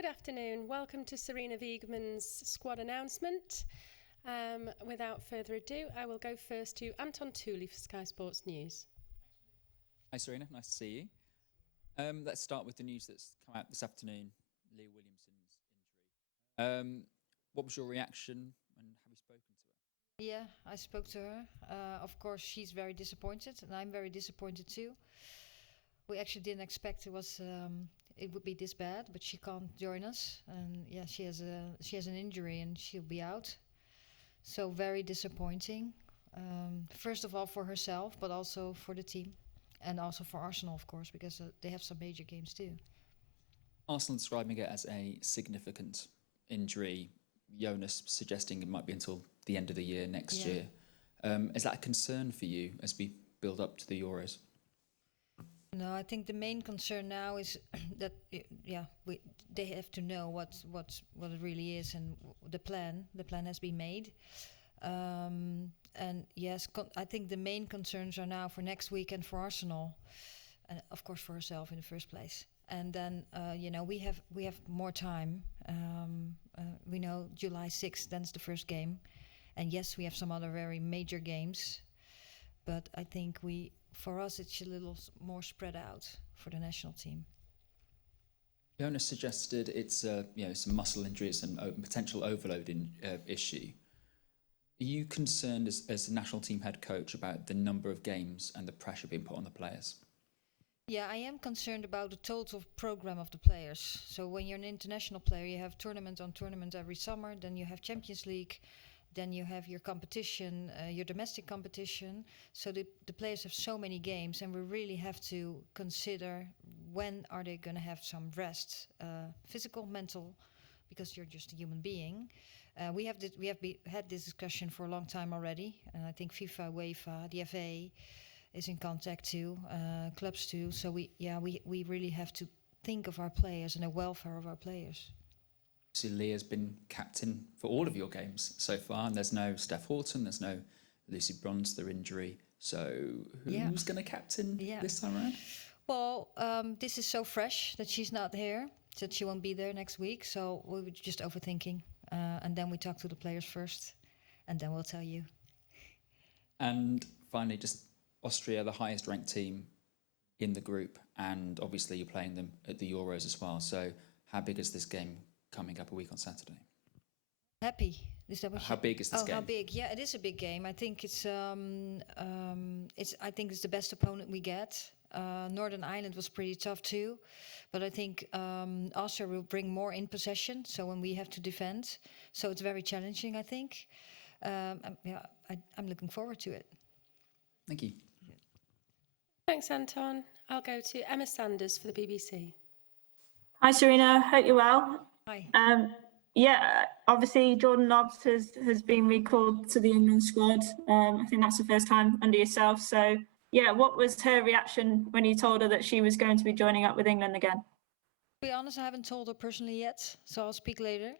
Good afternoon. Welcome to Serena Wiegmann's squad announcement. Without further ado, I will go first to Anton Tooley for Sky Sports News. Hi Serena, nice to see you. Let's start with the news that's come out this afternoon, Leah Williamson's injury. What was your reaction and have you spoken to her? Yeah, I spoke to her. Of course, she's very disappointed, and I'm very disappointed too. We actually didn't expect it would be this bad, but she can't join us, and yeah, she has an injury and she'll be out. So very disappointing. First of all for herself, but also for the team, and also for Arsenal, of course, because they have some major games too. Arsenal describing it as a significant injury. Jonas suggesting it might be until the end of the year next year. Is that a concern for you as we build up to the Euros? No, I think the main concern now is that they have to know what it really is, and the plan. The plan has been made, and yes, I think the main concerns are now for next week and for Arsenal, and of course for herself in the first place. And then we have more time. We know July 6th, then it's the first game, and yes, we have some other very major games, but I think for us, it's a little more spread out for the national team. Jonas suggested it's some muscle injuries and potential overloading issue. Are you concerned as a national team head coach about the number of games and the pressure being put on the players? Yeah, I am concerned about the total program of the players. So when you're an international player, you have tournament on tournament every summer, then you have Champions League, then you have your competition, your domestic competition. So the players have so many games, and we really have to consider when are they going to have some rest, physical, mental, because you're just a human being. We have had this discussion for a long time already, and I think FIFA, UEFA, the FA is in contact too, clubs too. So we really have to think of our players and the welfare of our players. So Leah's been captain for all of your games so far, and there's no Steph Houghton, there's no Lucy Bronze, their injury. So who's going to captain this time around? Well, this is so fresh that she's not here, that she won't be there next week. So we were just overthinking, and then we talk to the players first, and then we'll tell you. And finally, just Austria, the highest ranked team in the group, and obviously you're playing them at the Euros as well. So how big is this game coming up a week on Saturday? Happy. Is that what how big is this game? How big? Yeah, it is a big game. I think it's it's the best opponent we get. Northern Ireland was pretty tough too, but I think Austria will bring more in possession. So when we have to defend, so it's very challenging. I think. I'm looking forward to it. Thank you. Thanks, Anton. I'll go to Emma Sanders for the BBC. Hi, Serena. Hope you're well. Hi. Obviously Jordan Nobbs has been recalled to the England squad. I think that's the first time under yourself. So, yeah, what was her reaction when you told her that she was going to be joining up with England again? To be honest, I haven't told her personally yet, so I'll speak later.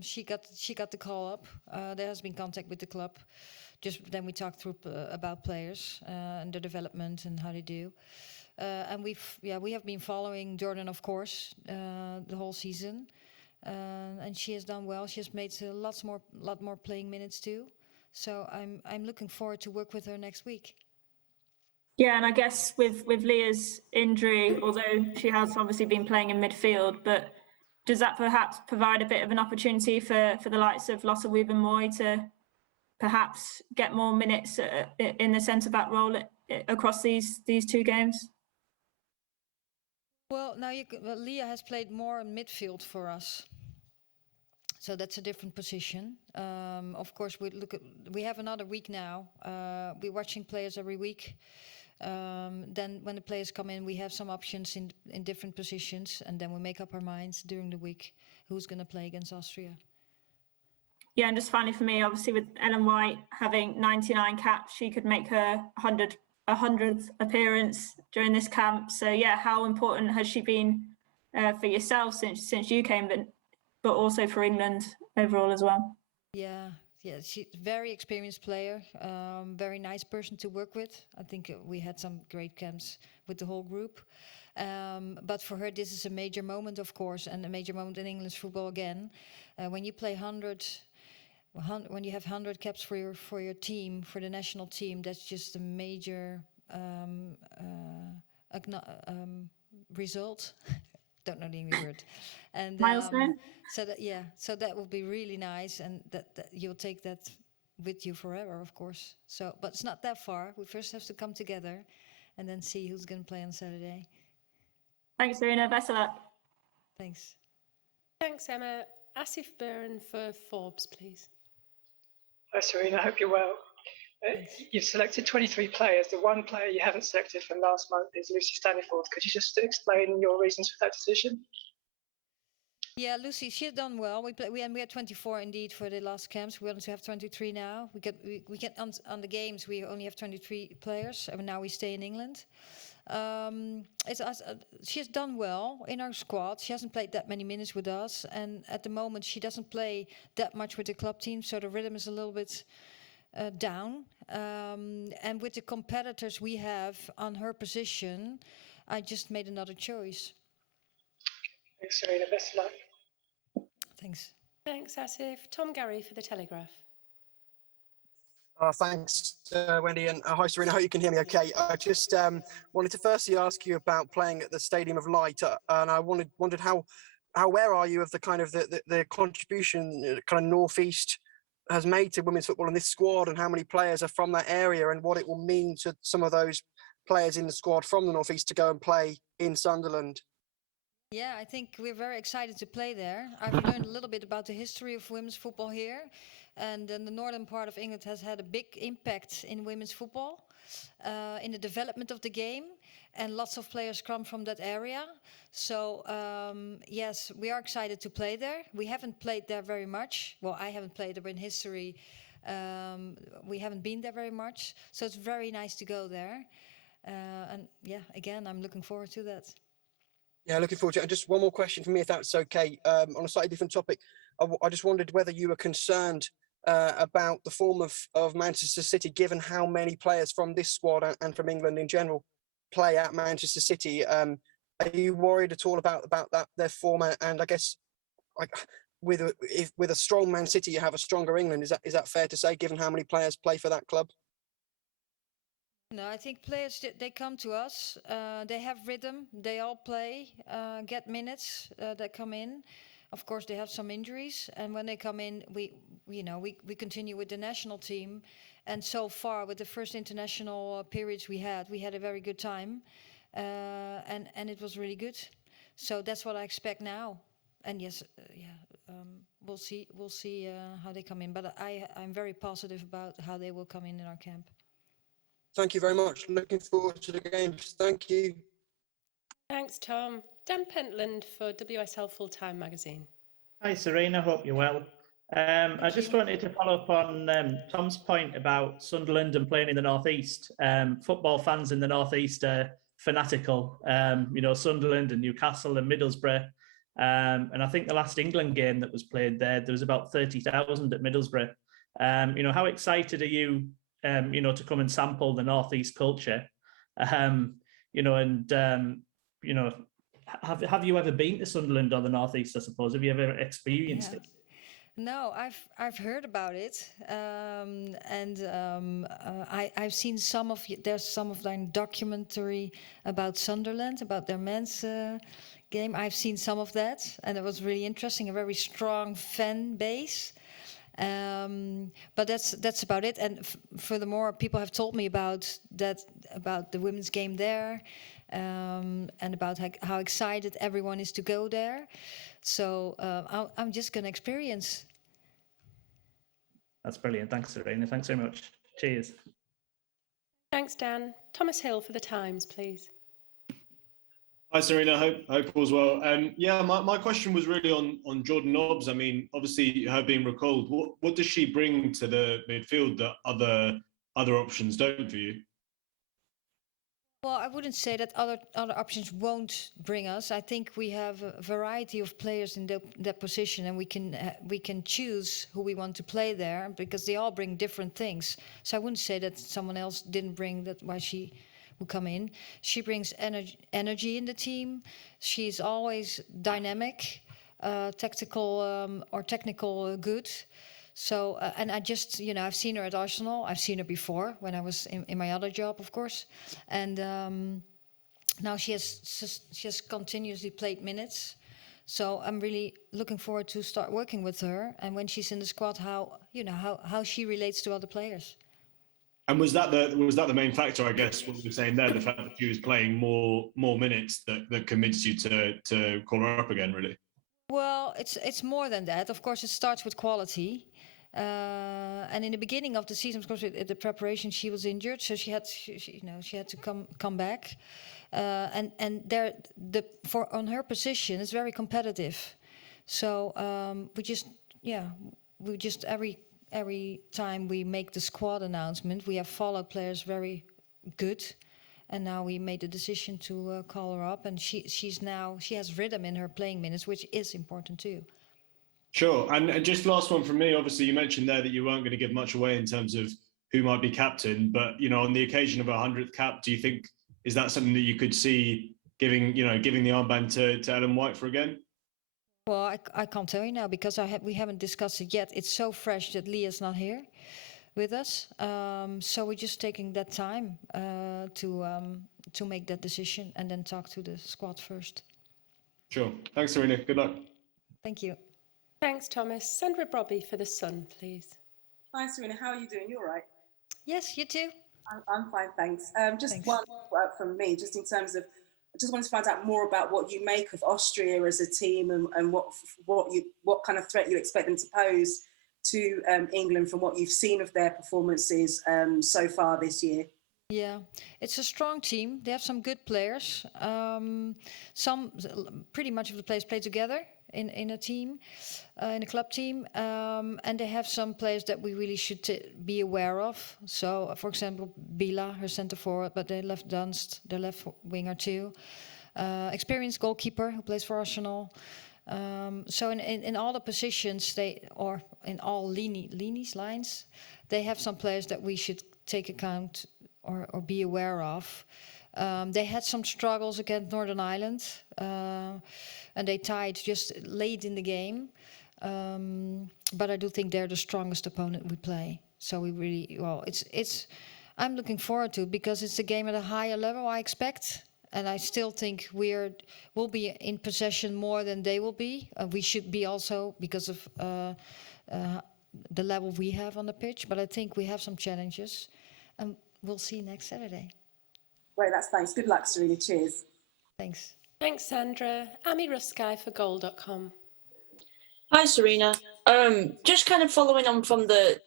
She got the call up. There has been contact with the club. Just then we talked through about players and their development and how they do. And we have been following Jordan, of course, the whole season. And she has done well. She has made a lot more playing minutes too. So I'm looking forward to work with her next week. Yeah, and I guess with Leah's injury, although she has obviously been playing in midfield, but does that perhaps provide a bit of an opportunity for the likes of Lotte Wiebenmoy to perhaps get more minutes in the centre-back role across these two games? Well, now Leah has played more in midfield for us. So that's a different position. Of course, we have another week now. We're watching players every week. Then when the players come in, we have some options in different positions, and then we make up our minds during the week who's going to play against Austria. Yeah, and just finally for me, obviously with Ellen White having 99 caps, she could make her 100th appearance during this camp. So yeah, how important has she been for yourself since you came, but also for England overall as well? Yeah, she's a very experienced player, very nice person to work with. I think we had some great camps with the whole group. But for her, this is a major moment, of course, and a major moment in English football again. When you play 100, when you have 100 caps for your team, for the national team, that's just a major result. Don't know the English word. And Milestone. so that will be really nice, and that you'll take that with you forever, of course. So, but it's not that far. We first have to come together, and then see who's going to play on Saturday. Thanks, Serena. Best of luck. Thanks. Thanks, Emma. Asif Byrne for Forbes, please. Hi, Serena. I hope you're well. You've selected 23 players. The one player you haven't selected from last month is Lucy Staniforth. Could you just explain your reasons for that decision? Yeah, Lucy, she had done well. We had 24 indeed for the last camps. We want to have 23 now. We get on the games. We only have 23 players, and now we stay in England. She has done well in our squad. She hasn't played that many minutes with us, and at the moment she doesn't play that much with the club team, so the rhythm is a little bit down. And with the competitors we have on her position, I just made another choice. Thanks, Serena. Best of luck. Thanks. Thanks, Asif. Tom Gary for The Telegraph. Thanks, Wendy, and hi, Serena. I hope you can hear me okay. I just wanted to firstly ask you about playing at the Stadium of Light, and I wondered how aware are you of the kind of the contribution kind of Northeast has made to women's football in this squad, and how many players are from that area, and what it will mean to some of those players in the squad from the Northeast to go and play in Sunderland? Yeah, I think we're very excited to play there. I've learned a little bit about the history of women's football here. And then the northern part of England has had a big impact in women's football, in the development of the game. And lots of players come from that area. So, yes, we are excited to play there. We haven't played there very much. Well, I haven't played there in history. We haven't been there very much. So it's very nice to go there. And yeah, again, I'm looking forward to that. Yeah, looking forward to it. And just one more question for me, if that's okay, on a slightly different topic. I just wondered whether you were concerned about the form of Manchester City, given how many players from this squad and from England in general play at Manchester City. Are you worried at all about that, their form? And I guess, like, with a strong Man City, you have a stronger England. Is that fair to say, given how many players play for that club? No, I think players, they come to us. They have rhythm. They all play, get minutes that come in. Of course, they have some injuries, and when they come in, we continue with the national team. And so far, with the first international periods we had a very good time, and it was really good. So that's what I expect now. And yes, we'll see how they come in. But I'm very positive about how they will come in our camp. Thank you very much. Looking forward to the games. Thank you. Thanks, Tom. Dan Pentland for WSL Full-Time Magazine. Hi, Serena. Hope you're well. I just wanted to follow up on Tom's point about Sunderland and playing in the Northeast. Football fans in the Northeast are fanatical. Sunderland and Newcastle and Middlesbrough. And I think the last England game that was played there was about 30,000 at Middlesbrough. How excited are you, to come and sample the Northeast culture? Have you ever been to Sunderland or the Northeast, I suppose? Have you ever experienced it? No, I've heard about it, I've seen there's some of their documentary about Sunderland, about their men's game. I've seen some of that, and it was really interesting. A very strong fan base, but that's about it. And furthermore, people have told me about the women's game there. And about how excited everyone is to go there. So I'm just going to experience. That's brilliant. Thanks, Serena. Thanks so much. Cheers. Thanks, Dan. Thomas Hill for The Times, please. Hi, Serena. Hope all's well. My question was really on Jordan Nobbs. I mean, obviously, her being recalled. What does she bring to the midfield that other options don't for you? Well, I wouldn't say that other options won't bring us. I think we have a variety of players in that position, and we can choose who we want to play there because they all bring different things. So I wouldn't say that someone else didn't bring that why she who come in. She brings energy in the team. She's always dynamic, technical good. So, and I just, I've seen her at Arsenal. I've seen her before when I was in my other job, of course. And now she has continuously played minutes. So I'm really looking forward to start working with her. And when she's in the squad, how she relates to other players. And was that the main factor, I guess, what we were saying there, the fact that she was playing more minutes that convinced you to call her up again, really? Well, it's more than that. Of course, it starts with quality. And in the beginning of the season, of course, the preparation, she was injured, so she had to come back. And on her position, it's very competitive. So we just every time we make the squad announcement, we have followed players very good. And now we made the decision to call her up, and she has rhythm in her playing minutes, which is important too. Sure. And just last one from me. Obviously, you mentioned there that you weren't going to give much away in terms of who might be captain, but on the occasion of a 100th cap, do you think is that something that you could see giving the armband to Ellen White for again? Well, I can't tell you now because we haven't discussed it yet. It's so fresh that Leah's not here with us, so we're just taking that time to make that decision and then talk to the squad first. Sure. Thanks, Serena. Good luck. Thank you. Thanks, Thomas. Sandra Brobby for The Sun, please. Hi, Serena. How are you doing? You all right? Yes, you too. I'm fine, thanks. Thanks. One from me, just in terms of, I just wanted to find out more about what you make of Austria as a team and what kind of threat you expect them to pose to England from what you've seen of their performances so far this year. Yeah, it's a strong team. They have some good players. Pretty much of the players play together in a team, in a club team, and they have some players that we really should be aware of. So, for example, Bila, her centre forward, but they left Dunst, their left winger too. Experienced goalkeeper who plays for Arsenal. So in all the positions in all lines, they have some players that we should take account or be aware of. They had some struggles against Northern Ireland, and they tied just late in the game. But I do think they're the strongest opponent we play. So we really I'm looking forward to it because it's a game at a higher level, I expect. And I still think we'll be in possession more than they will be. We should be also because of the level we have on the pitch. But I think we have some challenges, and we'll see next Saturday. Great, that's nice. Good luck, Serena. Cheers. Thanks. Thanks, Sandra. Amy Ruskay for Goal.com. Hi, Serena. Just kind of following on from the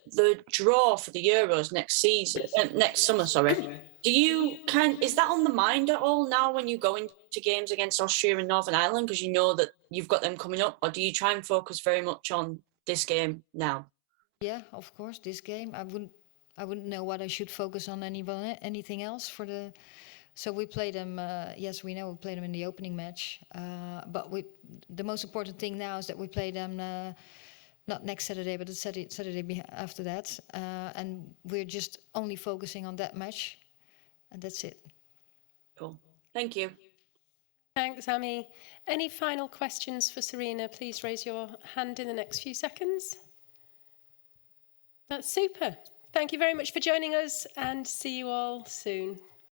draw for the Euros next summer, sorry. Is that on the mind at all now when you go into games against Austria and Northern Ireland because you know that you've got them coming up, or do you try and focus very much on this game now? Yeah, of course, this game. I wouldn't know what I should focus on anything else for the. So we play them. Yes, we know we play them in the opening match. But the most important thing now is that we play them not next Saturday, but the Saturday after that. And we're just only focusing on that match, and that's it. Cool. Thank you. Thanks, Amy. Any final questions for Serena? Please raise your hand in the next few seconds. That's super. Thank you very much for joining us, and see you all soon.